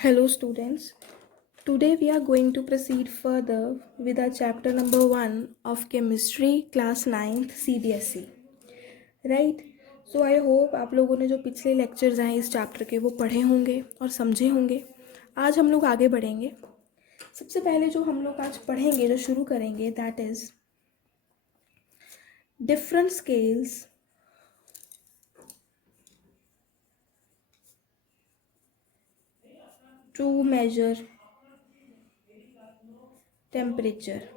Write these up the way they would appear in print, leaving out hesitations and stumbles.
Hello students, today we are going to proceed further with our chapter number 1 of chemistry class 9th CBSE. Right? So I hope आप लोगों ने जो पिछले lectures हैं इस chapter के वो पढ़े होंगे और समझे होंगे। आज हम लोग आगे बढ़ेंगे। सबसे पहले जो हम लोग आज पढ़ेंगे, जो शुरू करेंगे, that is different scales to measure temperature.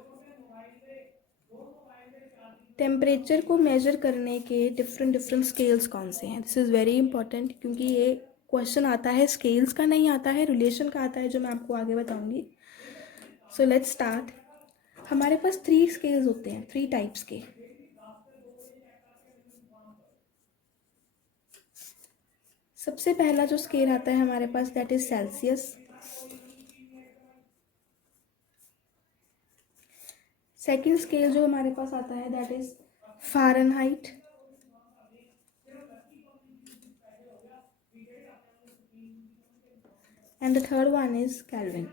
Temperature को मेजर करने के डिफरेंट स्केल्स कौन से हैं। दिस इज़ वेरी इंपॉर्टेंट क्योंकि ये क्वेश्चन आता है, स्केल्स का नहीं आता है, रिलेशन का आता है, जो मैं आपको आगे बताऊंगी। So let's start. हमारे पास 3 स्केल्स होते हैं, 3 टाइप्स के। सबसे पहला जो स्केल आता है हमारे पास, that is Celsius. Second scale जो हमारे पास आता है, that is Fahrenheit. And the third one is Kelvin.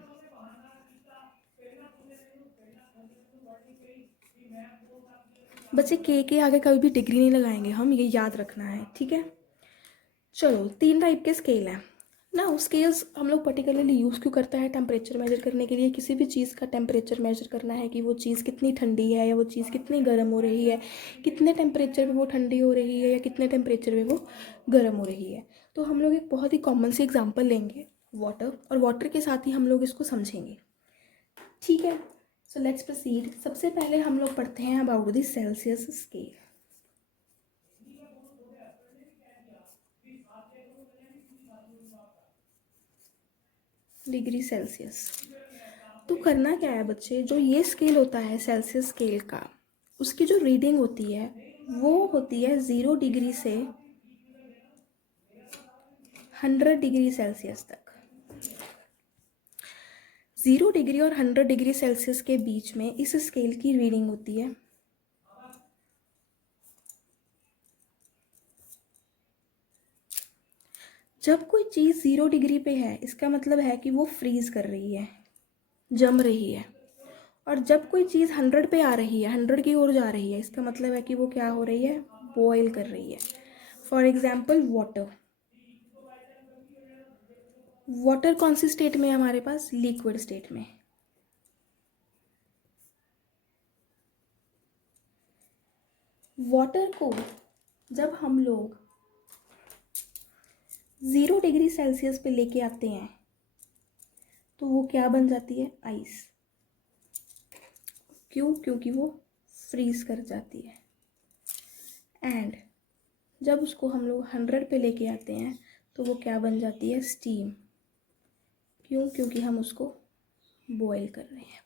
बच्चे के आगे कभी भी डिग्री नहीं लगाएंगे हम, ये याद रखना है, ठीक है। चलो, 3 टाइप के स्केल हैं ना। स्केल्स हम लोग पर्टिकुलरली यूज़ क्यों करता है टेम्परेचर मेजर करने के लिए। किसी भी चीज़ का टेम्परेचर मेजर करना है कि वो चीज़ कितनी ठंडी है या वो चीज़ कितनी गर्म हो रही है, कितने टेम्परेचर पे वो ठंडी हो रही है या कितने टेम्परेचर पे वो गर्म हो रही है। तो हम लोग एक बहुत ही कॉमन सी एग्जांपल लेंगे, वाटर, और वाटर के साथ ही हम लोग इसको समझेंगे, ठीक है। So let's proceed. सबसे पहले हम लोग पढ़ते हैं about the Celsius scale. Degree Celsius. तो करना क्या है बच्चे, जो ये स्केल होता है सेल्सियस स्केल का, उसकी जो रीडिंग होती है वो होती है 0 डिग्री से 100 डिग्री सेल्सियस तक। 0 डिग्री और 100 डिग्री सेल्सियस के बीच में इस स्केल की रीडिंग होती है। जब कोई चीज़ 0 डिग्री पे है, इसका मतलब है कि वो फ्रीज कर रही है, जम रही है। और जब कोई चीज़ 100 पे आ रही है, 100 की ओर जा रही है, इसका मतलब है कि वो क्या हो रही है, बॉयल कर रही है। For example water. वाटर कौन सी स्टेट में है हमारे पास, लिक्विड स्टेट में। वाटर को जब हम लोग 0 डिग्री सेल्सियस पे लेके आते हैं तो वो क्या बन जाती है, आइस। क्यों? क्योंकि वो फ्रीज कर जाती है। एंड जब उसको हम लोग 100 पे लेके आते हैं तो वो क्या बन जाती है, स्टीम। क्यों? क्योंकि हम उसको बॉयल कर रहे हैं।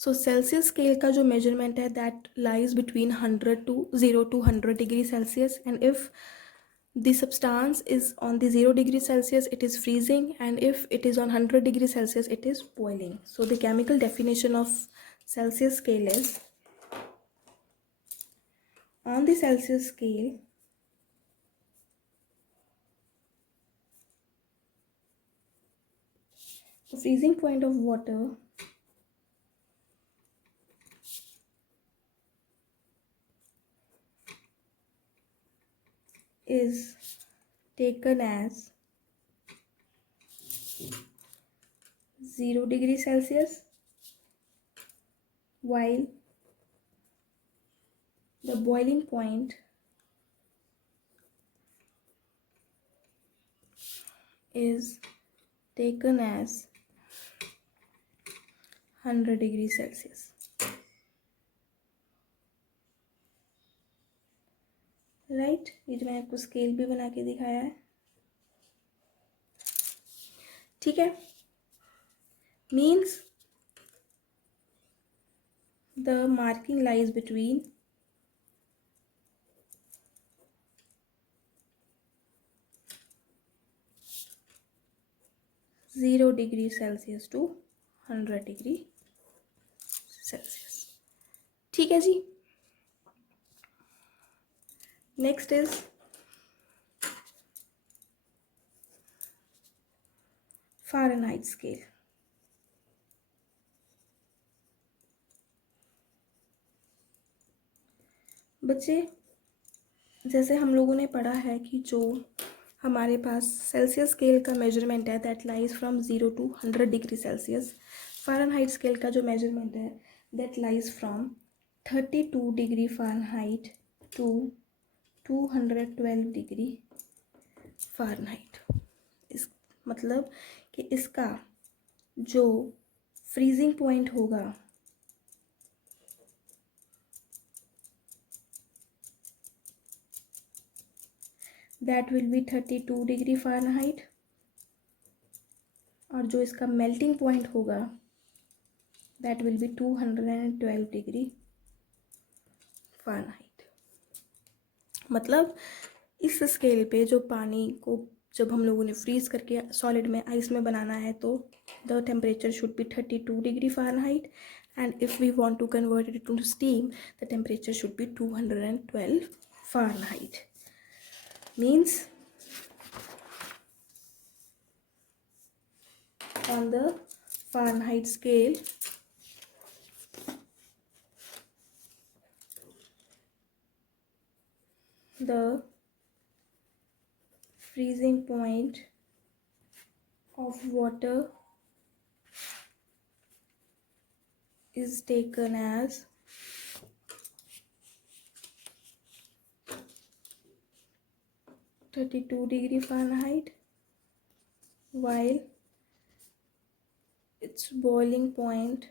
सो सेल्सियस स्केल का जो मेजरमेंट है, that lies between 0 to 100 degree Celsius. And if the substance is on the 0 degree Celsius, it is freezing, and if it is on 100 degree Celsius, it is boiling. So the chemical definition of Celsius scale is, on the Celsius scale, the freezing point of water is taken as 0 degree Celsius, while the boiling point is taken as 100 degree Celsius. Right, ये जो मैंने आपको scale भी बना के दिखाया है, ठीक है। Means the marking lies between 0 degree Celsius to 100 degree Celsius, ठीक है जी। Next is Fahrenheit scale. बच्चे, जैसे हम लोगों ने पढ़ा है कि जो हमारे पास सेल्सियस स्केल का मेजरमेंट है that lies from 0 to 100 degree Celsius, Fahrenheit scale का जो मेजरमेंट है that lies from 32 degree Fahrenheit to 212 degree Fahrenheit. इस मतलब कि इसका जो फ्रीजिंग पॉइंट होगा that will be 32 degree Fahrenheit, और जो इसका मेल्टिंग पॉइंट होगा that will be 212 degree Fahrenheit. मतलब इस स्केल पे जो पानी को जब हम लोगों ने फ्रीज करके सॉलिड में आइस में बनाना है तो the temperature should be 32 degree Fahrenheit, and if we want to convert it to steam the temperature should be 212 Fahrenheit. Means on the Fahrenheit scale, the freezing point of water is taken as 32 degree Fahrenheit, while its boiling point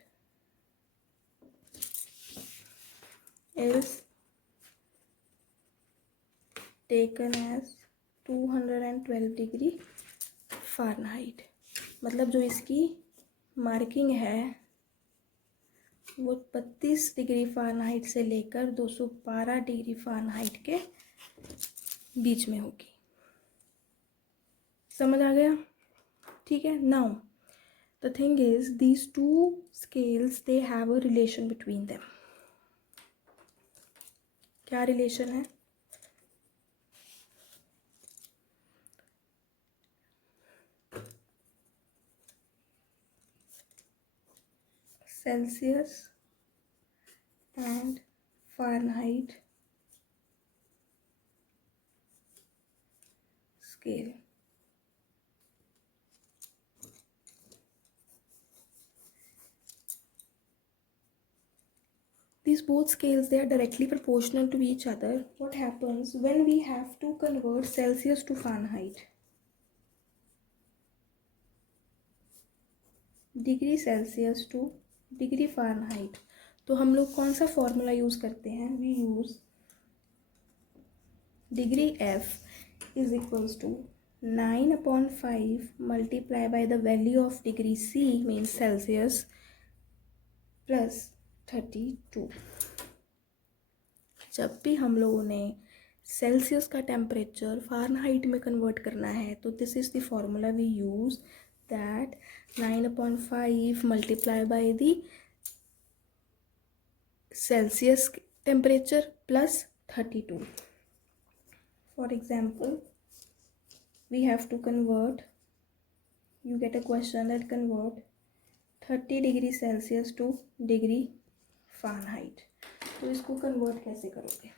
is taken as 212 degree Fahrenheit. मतलब जो इसकी marking है वो 32 degree Fahrenheit से लेकर 212 degree Fahrenheit के बीच में होगी। समझ आ गया? ठीक है। Now the thing is these two scales they have a relation between them. क्या रिलेशन है? Celsius and Fahrenheit scale. These both scales, they are directly proportional to each other. What happens when we have to convert Celsius to Fahrenheit? Degree Celsius to degree Fahrenheit, तो हम लोग कौन सा formula use करते हैं? We use degree F is equals to 9/5 multiply by the value of degree C means Celsius plus 32। जब भी हम लोगों ने सेल्सियस का टेम्परेचर फ़ारेनहाइट में कन्वर्ट करना है तो this is the formula we use, that 9/5 multiply by the Celsius temperature plus 32। For example we have to convert, you get a question that convert 30 degree Celsius to degree Fahrenheit. तो इसको convert कैसे करोगे?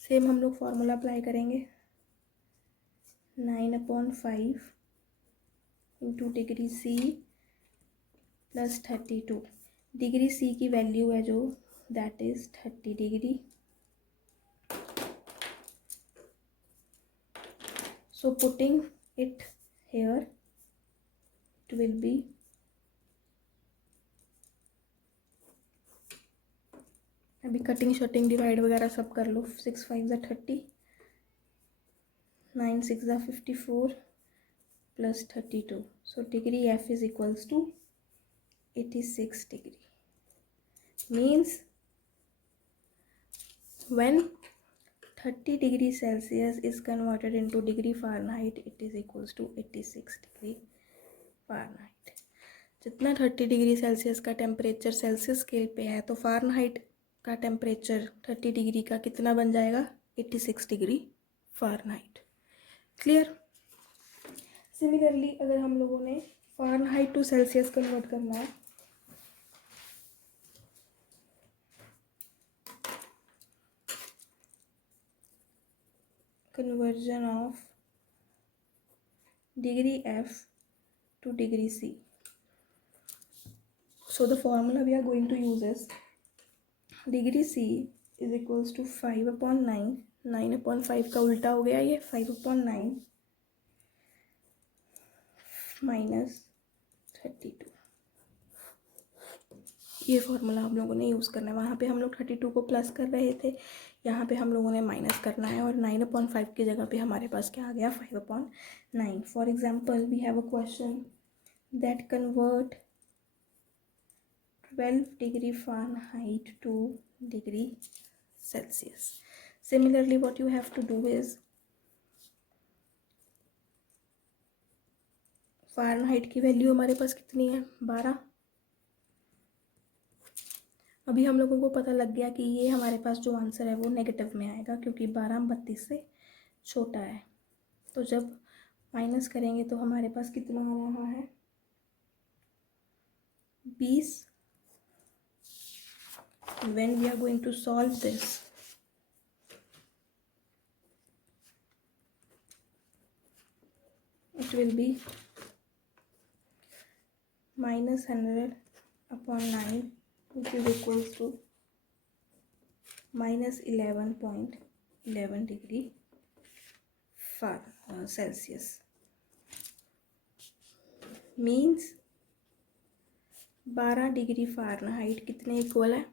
Same हम लोग formula apply करेंगे, 9/5 into degree C plus 32। Degree C की value है जो that is 30 degree. So putting it here, it will be अभी कटिंग शटिंग डिवाइड वगैरह सब कर लो। 6 5 ज़ा 30, 9 6 ज़ा 54 plus 32। So degree F is equals to 86 degree. Means when 30 degree Celsius is converted into degree Fahrenheit, it is equals to 86 degree Fahrenheit। जितना 30 degree Celsius का temperature Celsius scale पे है तो फ़ारेनहाइट का टेम्परेचर 30 डिग्री का कितना बन जाएगा? 86 डिग्री फ़ारेनहाइट। क्लियर? सिमिलरली अगर हम लोगों ने फ़ारेनहाइट टू सेल्सियस कन्वर्ट करना है, conversion of degree F to degree C. So the formula we are going to use is degree C is equals to 5/9. 9/5 का उल्टा हो गया ये 5/9 माइनस 32। ये फॉर्मूला हम लोगों ने यूज़ करना है। वहाँ पे हम लोग 32 को प्लस कर रहे थे, यहाँ पे हम लोगों ने माइनस करना है, और 9/5 की जगह पे हमारे पास क्या आ गया 5/9। For example we have a question that convert 12 degree Fahrenheit to degree Celsius. Similarly what you have to do is Fahrenheit की वैल्यू हमारे पास कितनी है 12। अभी हम लोगों को पता लग गया कि ये हमारे पास जो आंसर है वो नेगेटिव में आएगा क्योंकि 12 32 से छोटा है। तो जब माइनस करेंगे तो हमारे पास कितना आ रहा है 20। When we are going to solve this, it will be -100/9, which is equals to -11.11 degree Celsius. Means 12 degree Fahrenheit कितने इक्वल है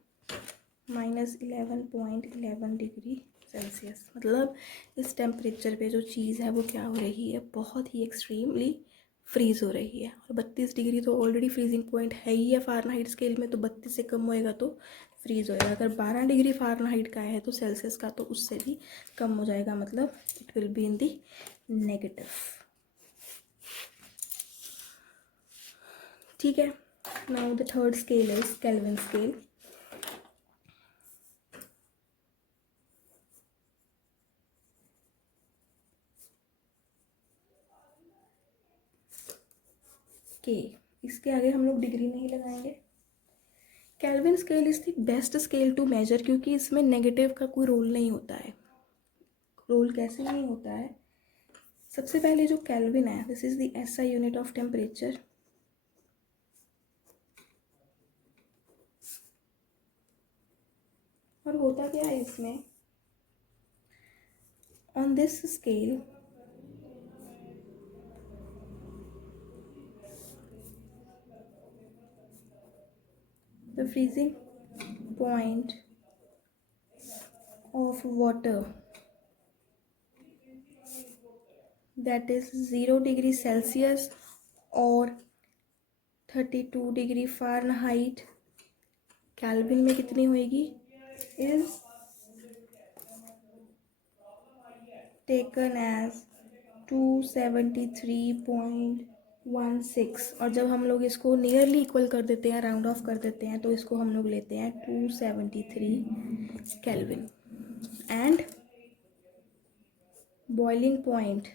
-11.11 डिग्री सेल्सियस। मतलब इस टेम्परेचर पे जो चीज़ है वो क्या हो रही है, बहुत ही एक्सट्रीमली फ्रीज़ हो रही है। और 32 डिग्री तो ऑलरेडी फ्रीजिंग पॉइंट है ही है फ़ारेनहाइट स्केल में, तो 32 से कम होएगा तो फ्रीज़ होएगा। अगर 12 डिग्री फ़ारेनहाइट का है तो सेल्सियस का तो उससे भी कम हो जाएगा, मतलब it will be in the negative. ठीक है। Now the third scale is Kelvin scale. K इसके आगे हम लोग डिग्री नहीं लगाएंगे। Kelvin scale is the best scale to measure, क्योंकि इसमें नेगेटिव का कोई रोल नहीं होता है। रोल कैसे नहीं होता है, सबसे पहले जो केल्विन है this is the SI unit of temperature. और होता क्या है इसमें, on this scale the freezing point of water that is 0 degree Celsius or 32 degree Fahrenheit kelvin में कितनी होएगी इज टेकन एज 273.16। और जब हम लोग इसको नियरली इक्वल कर देते हैं, राउंड ऑफ कर देते हैं, तो इसको हम लोग लेते हैं 273 kelvin. And boiling point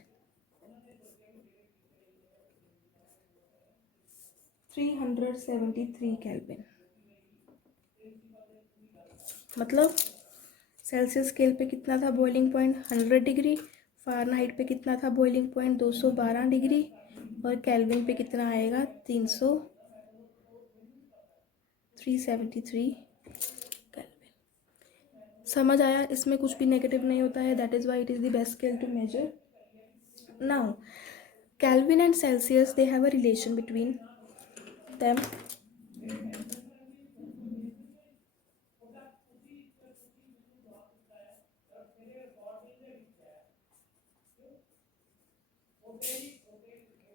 373 kelvin. मतलब सेल्सियस स्केल पे कितना था बॉइलिंग पॉइंट 100 डिग्री, फ़ारेनहाइट पे कितना था बॉइलिंग पॉइंट 212 डिग्री, और केल्विन पे कितना आएगा 373 केल्विन। समझ आया, इसमें कुछ भी नेगेटिव नहीं होता है, that is why it is the best scale to measure. Now Kelvin and Celsius they have a relation between them.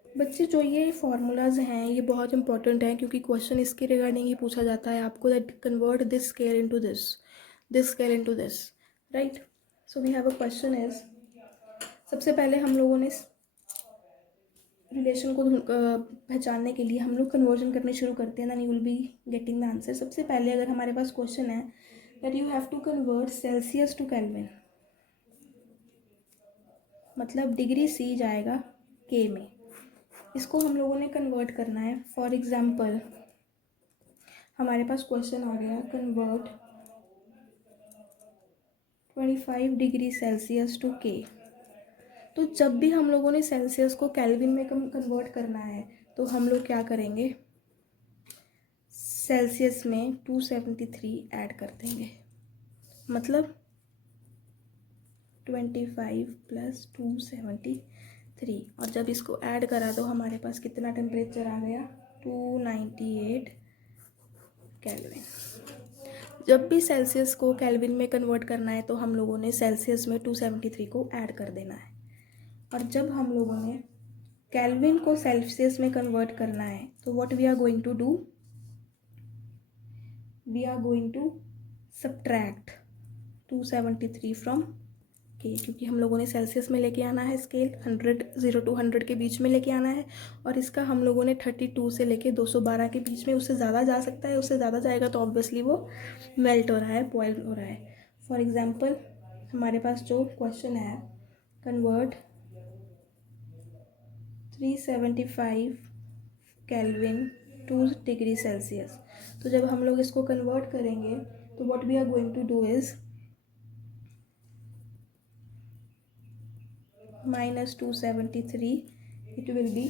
बच्चे जो ये फार्मूलाज हैं ये बहुत इंपॉर्टेंट हैं, क्योंकि क्वेश्चन इसके रिगार्डिंग ही पूछा जाता है आपको, that convert this scale into this, this scale into this, right. So we have a question is, सबसे पहले हम लोगों ने रिलेशन को पहचानने के लिए हम लोग कन्वर्जन करने शुरू करते हैं, then you will be getting the answer. सबसे पहले अगर हमारे पास क्वेश्चन है that you have to convert Celsius to Kelvin, मतलब डिग्री सी जाएगा के में, इसको हम लोगों ने कन्वर्ट करना है। फॉर एग्जाम्पल हमारे पास क्वेश्चन आ गया, कन्वर्ट 25 डिग्री सेल्सियस टू के। तो जब भी हम लोगों ने सेल्सियस को केल्विन में कन्वर्ट करना है तो हम लोग क्या करेंगे, सेल्सियस में 273 ऐड कर देंगे, मतलब 25 + 273। और जब इसको ऐड करा तो हमारे पास कितना टेम्परेचर आ गया, 298 केल्विन। जब भी सेल्सियस को केल्विन में कन्वर्ट करना है तो हम लोगों ने सेल्सियस में 273 को ऐड कर देना है। और जब हम लोगों ने केल्विन को सेल्सियस में कन्वर्ट करना है तो what we are going to do, we are going to subtract 273 from K, क्योंकि हम लोगों ने सेल्सियस में लेके आना है स्केल, 0 to 100 के बीच में लेके आना है। और इसका हम लोगों ने 32 से लेके 212 के बीच में, उससे ज़्यादा जा सकता है, उससे ज़्यादा जाएगा तो ऑब्वियसली वो मेल्ट हो रहा है, बॉयल हो रहा है। फॉर एग्जाम्पल हमारे पास जो क्वेश्चन है, convert 375 Kelvin to degree Celsius. तो जब हम लोग इसको कन्वर्ट करेंगे तो what we are going to do is -273, it will be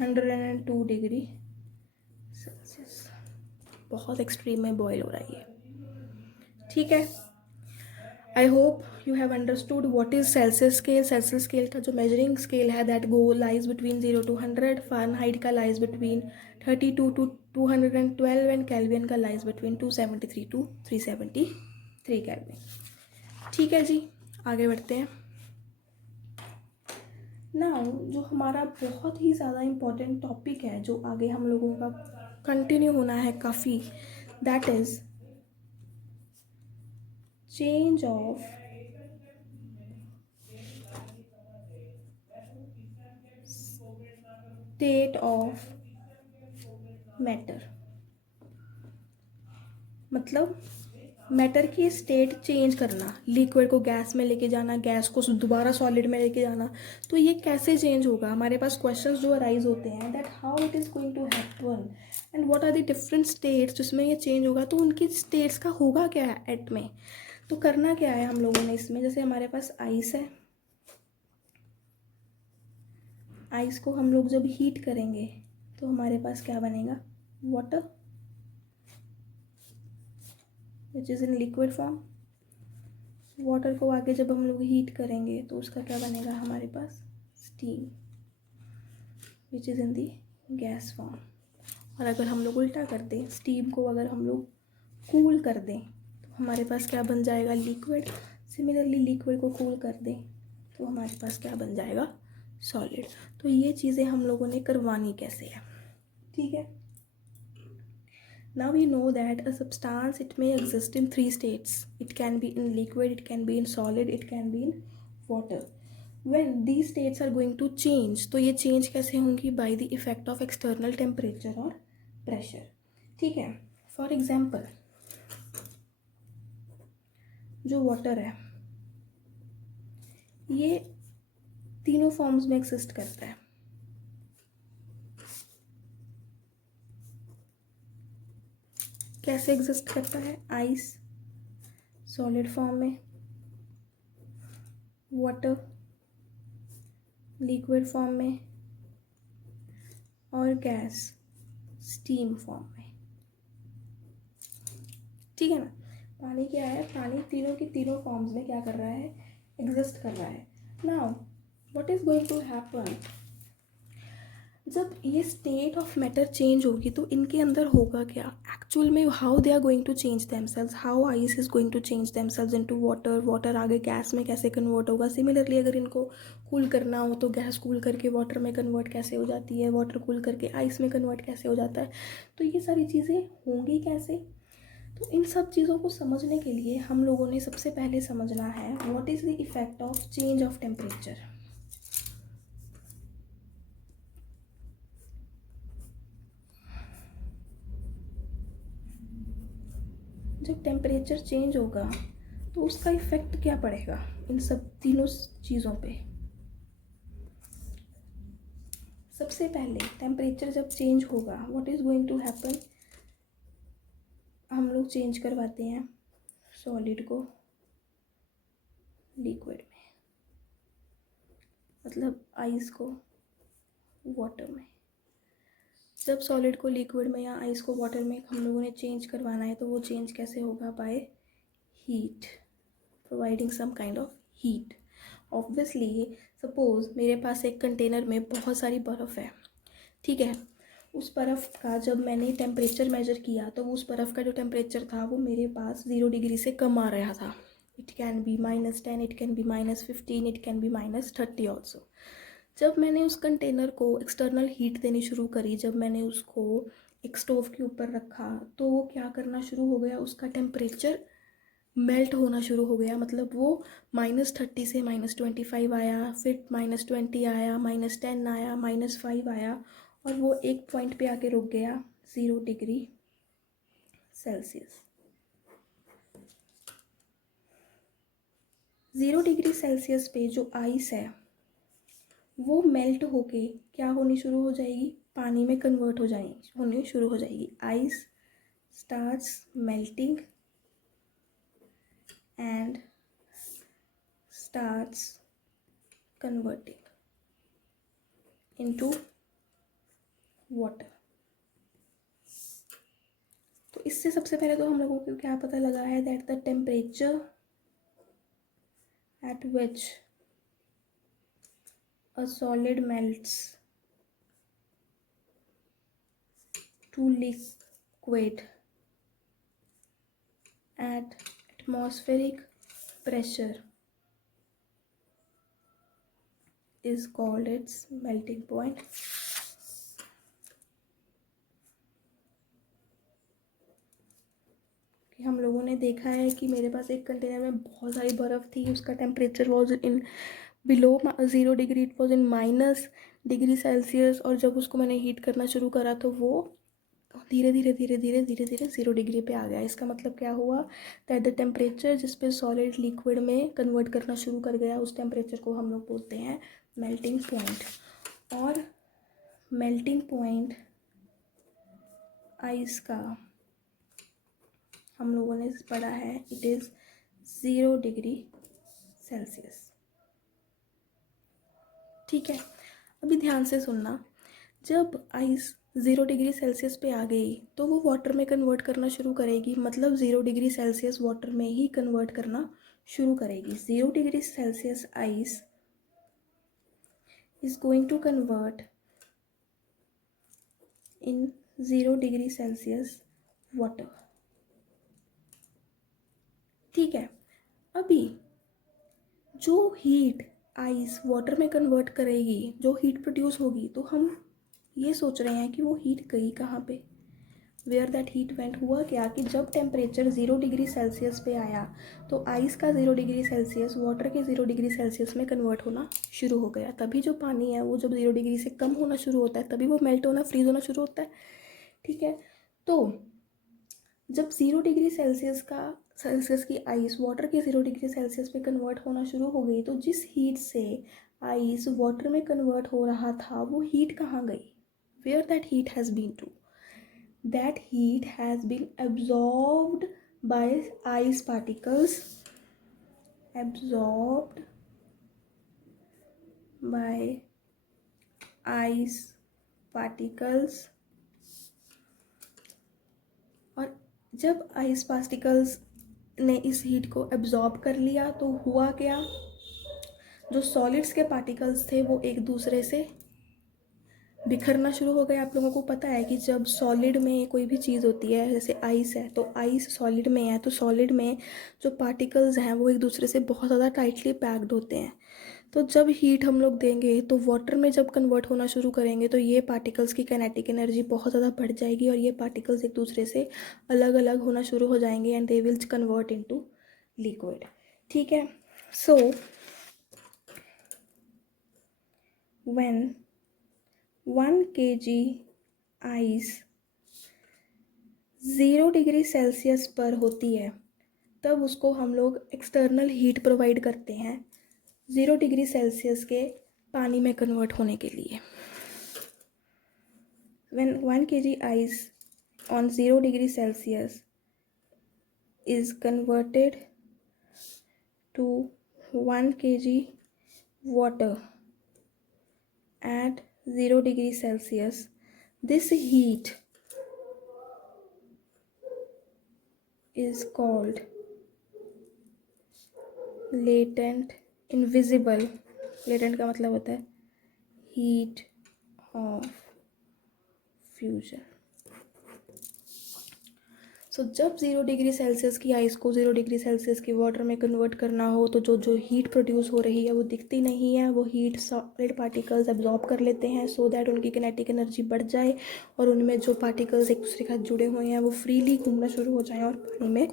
102 degree Celsius. बहुत एक्सट्रीम में बॉयल हो रहा है ये, ठीक है। I hope you have understood what is Celsius scale. Celsius scale का जो मेजरिंग स्केल है that lies between 0 to 100, Fahrenheit का lies between 32 to 212 and kelvin का लाइज बिटवीन 273 to 373 केल्विन। ठीक है जी, आगे बढ़ते हैं। नाउ जो हमारा बहुत ही ज़्यादा इम्पॉर्टेंट टॉपिक है जो आगे हम लोगों का कंटिन्यू होना है काफ़ी, that is change of state of matter. मतलब मैटर की स्टेट चेंज करना, लिक्विड को गैस में लेके जाना, गैस को दोबारा सॉलिड में लेके जाना। तो ये कैसे चेंज होगा, हमारे पास क्वेश्चंस जो अराइज होते हैं that how it is going to happen and what are the different states जिसमें ये चेंज होगा। तो उनकी स्टेट्स का होगा क्या है एट में, तो करना क्या है हम लोगों ने इसमें, जैसे हमारे पास आइस है, आइस को हम लोग जब हीट करेंगे तो हमारे पास क्या बनेगा, water which is in liquid form. Water को आगे जब हम लोग हीट करेंगे तो उसका क्या बनेगा हमारे पास, steam which is in the gas form. और अगर हम लोग उल्टा कर दें, स्टीम को अगर हम लोग कूल कर दें तो हमारे पास क्या बन जाएगा, लिक्विड। सिमिलरली लिक्विड को कूल कर दें तो हमारे पास क्या बन जाएगा, सॉलिड। तो ये चीज़ें हम लोगों ने करवानी कैसे है, ठीक है। Now we know that a substance, it may exist in 3 states. It can be in liquid, it can be in solid, it can be in water. When these states are going to change, तो ये change कैसे होंगी, by the effect of external temperature और pressure, ठीक है। For example, जो water है ये तीनों फॉर्म्स में exist करता है। कैसे एग्जिस्ट करता है, आइस सॉलिड फॉर्म में, वाटर लिक्विड फॉर्म में और गैस स्टीम फॉर्म में, ठीक है ना। पानी क्या है, पानी तीनों की तीनों फॉर्म्स में क्या कर रहा है, एग्जिस्ट कर रहा है। Now what is going to happen, जब ये स्टेट ऑफ मैटर चेंज होगी तो इनके अंदर होगा क्या एक्चुअल में, how they are going to change themselves, how ice is going to change themselves into water, water आगे गैस में कैसे कन्वर्ट होगा। सिमिलरली अगर इनको कूल करना हो तो गैस कूल करके वाटर में कन्वर्ट कैसे हो जाती है, वाटर कूल करके आइस में कन्वर्ट कैसे हो जाता है। तो ये सारी चीज़ें होंगी कैसे, तो इन सब चीज़ों को समझने के लिए हम लोगों ने सबसे पहले समझना है what is the effect of change of temperature. जब टेम्परेचर चेंज होगा तो उसका इफ़ेक्ट क्या पड़ेगा इन सब तीनों चीज़ों पे। सबसे पहले टेम्परेचर जब चेंज होगा, what is going to happen, हम लोग चेंज करवाते हैं सॉलिड को लिक्विड में, मतलब आइस को वाटर में। जब सॉलिड को लिक्विड में या आइस को वाटर में हम लोगों ने चेंज करवाना है तो वो चेंज कैसे होगा, by heat, providing some kind of heat. Obviously suppose मेरे पास एक कंटेनर में बहुत सारी बर्फ़ है, ठीक है, उस बर्फ़ का जब मैंने टेम्परेचर मेजर किया तो उस बर्फ़ का जो टेम्परेचर था वो मेरे पास 0 डिग्री से कम आ रहा था। It can be -10, it can be -15, it can be -30 also. जब मैंने उस कंटेनर को एक्सटर्नल हीट देनी शुरू करी, जब मैंने उसको एक स्टोव के ऊपर रखा तो वो क्या करना शुरू हो गया, उसका टेम्परेचर मेल्ट होना शुरू हो गया। मतलब वो -30 से -25 आया, फिर -20 आया, -10 आया, -5 आया, और वो एक पॉइंट पे आके रुक गया 0 डिग्री सेल्सियस। 0 डिग्री सेल्सियस पे जो आइस है वो मेल्ट होके क्या होनी शुरू हो जाएगी, पानी में कन्वर्ट होने शुरू हो जाएगी। Ice starts melting and starts converting into water। तो इससे सबसे पहले तो हम लोगों को क्या पता लगा है, that the temperature at which a solid melts to liquid at atmospheric pressure is called its melting point। कि हम लोगों ने देखा है कि मेरे पास एक कंटेनर में बहुत सारी बर्फ़ थी, उसका temperature was in below 0 degree, it was in -degree Celsius, और जब उसको मैंने हीट करना शुरू करा तो वो धीरे धीरे धीरे धीरे धीरे धीरे 0 डिग्री पे आ गया। इसका मतलब क्या हुआ, दैट द टेम्परेचर जिस पे सॉलिड लिक्विड में कन्वर्ट करना शुरू कर गया उस टेम्परेचर को हम लोग बोलते हैं मेल्टिंग पॉइंट। और मेल्टिंग पॉइंट आइस का हम लोगों ने पढ़ा है, इट इज़ 0 डिग्री सेल्सियस। ठीक है, अभी ध्यान से सुनना, जब आइस 0 डिग्री सेल्सियस पे आ गई तो वो वाटर में कन्वर्ट करना शुरू करेगी, मतलब 0 डिग्री सेल्सियस वाटर में ही कन्वर्ट करना शुरू करेगी। 0 degree Celsius ice is going to convert in 0 degree Celsius water. ठीक है, अभी जो हीट आइस वाटर में कन्वर्ट करेगी, जो हीट प्रोड्यूस होगी, तो हम ये सोच रहे हैं कि वो हीट गई कहाँ पे, वेयर दैट हीट वेंट। हुआ क्या कि जब टेम्परेचर 0 डिग्री सेल्सियस पे आया तो आइस का 0 डिग्री सेल्सियस वाटर के 0 डिग्री सेल्सियस में कन्वर्ट होना शुरू हो गया। तभी जो पानी है वो जब 0 डिग्री से कम होना शुरू होता है तभी वो मेल्ट होना, फ्रीज होना शुरू होता है। ठीक है, तो जब 0 डिग्री सेल्सियस की आइस वाटर के 0 डिग्री सेल्सियस पे कन्वर्ट होना शुरू हो गई, तो जिस हीट से आइस वाटर में कन्वर्ट हो रहा था वो हीट कहाँ गई, where that heat has been to, that heat has been absorbed by ice particles, absorbed by ice particles। और जब आइस पार्टिकल्स ने इस हीट को एब्जॉर्ब कर लिया तो हुआ क्या, जो सॉलिड्स के पार्टिकल्स थे वो एक दूसरे से बिखरना शुरू हो गया। आप लोगों को पता है कि जब सॉलिड में कोई भी चीज़ होती है, जैसे आइस है, तो आइस सॉलिड में है तो सॉलिड में जो पार्टिकल्स हैं वो एक दूसरे से बहुत ज़्यादा टाइटली पैक्ड होते हैं। तो जब हीट हम लोग देंगे तो वाटर में जब कन्वर्ट होना शुरू करेंगे तो ये पार्टिकल्स की काइनेटिक एनर्जी बहुत ज़्यादा बढ़ जाएगी और ये पार्टिकल्स एक दूसरे से अलग अलग होना शुरू हो जाएंगे and they will convert into liquid. ठीक है, so when 1 kg ice 0 degree Celsius पर होती है तब उसको हम लोग एक्सटर्नल हीट प्रोवाइड करते हैं 0 डिग्री सेल्सियस के पानी में कन्वर्ट होने के लिए। when 1 kg ice on 0 degree Celsius is converted to 1 kg water at 0 degree Celsius, this heat is called latent invisible, latent का मतलब होता है heat of fusion. सो जब 0 डिग्री सेल्सियस की आइस को 0 डिग्री सेल्सियस की वाटर में कन्वर्ट करना हो तो जो जो हीट प्रोड्यूस हो रही है वो दिखती नहीं है, वो हीट सॉलिड पार्टिकल्स एब्जॉर्ब कर लेते हैं सो दैट उनकी किनेटिक एनर्जी बढ़ जाए और उनमें जो पार्टिकल्स एक दूसरे के साथ जुड़े हुए हैं वो फ्रीली घूमना शुरू हो जाएं और पानी में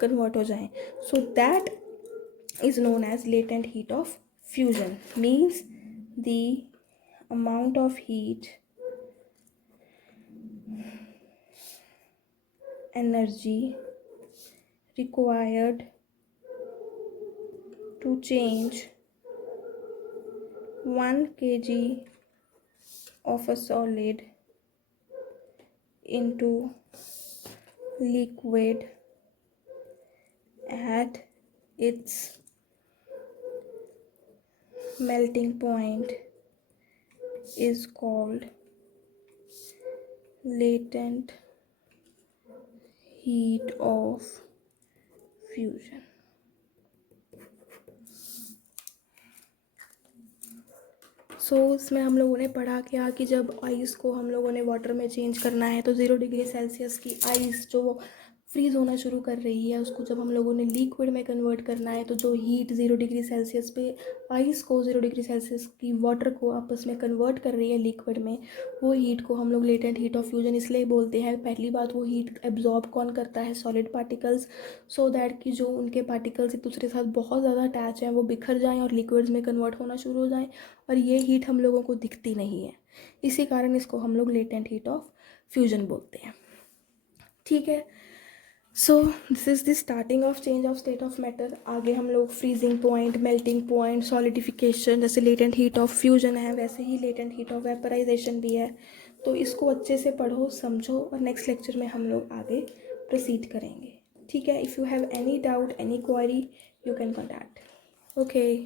कन्वर्ट हो जाएं. So that is known as latent heat of fusion. Means the amount of heat energy required to change 1 kg of a solid into liquid at its melting point is called latent heat of fusion. इसमें हम लोगों ने पढ़ा क्या कि जब ice को हम लोगों ने वाटर में चेंज करना है तो 0 डिग्री सेल्सियस की आइस जो फ्रीज़ होना शुरू कर रही है उसको जब हम लोगों ने लिक्विड में कन्वर्ट करना है तो जो हीट 0 डिग्री सेल्सियस पे आइस को 0 डिग्री सेल्सियस की वाटर को आपस में कन्वर्ट कर रही है लिक्विड में, वो हीट को हम लोग लेटेंट हीट ऑफ फ्यूजन इसलिए बोलते हैं. पहली बात, वो हीट एब्जॉर्ब कौन करता है? सॉलिड पार्टिकल्स, सो दैट कि जो उनके पार्टिकल्स एक दूसरे के साथ बहुत ज़्यादा अटैच हैं वो बिखर जाएँ और लिक्विड्स में कन्वर्ट होना शुरू हो जाएँ, और ये हीट हम लोगों को दिखती नहीं है. इसी कारण इसको हम लोग लेटेंट हीट ऑफ फ्यूजन बोलते हैं. ठीक है. So this is the starting of change of state of matter. आगे हम लोग freezing point, melting point, solidification, जैसे लेटेंट हीट ऑफ फ्यूजन है वैसे ही लेटेंट हीट ऑफ वेपराइजेशन भी है. तो इसको अच्छे से पढ़ो, समझो, और नेक्स्ट लेक्चर में हम लोग आगे प्रोसीड करेंगे. ठीक है. If you have any doubt, any query, you can contact. Okay.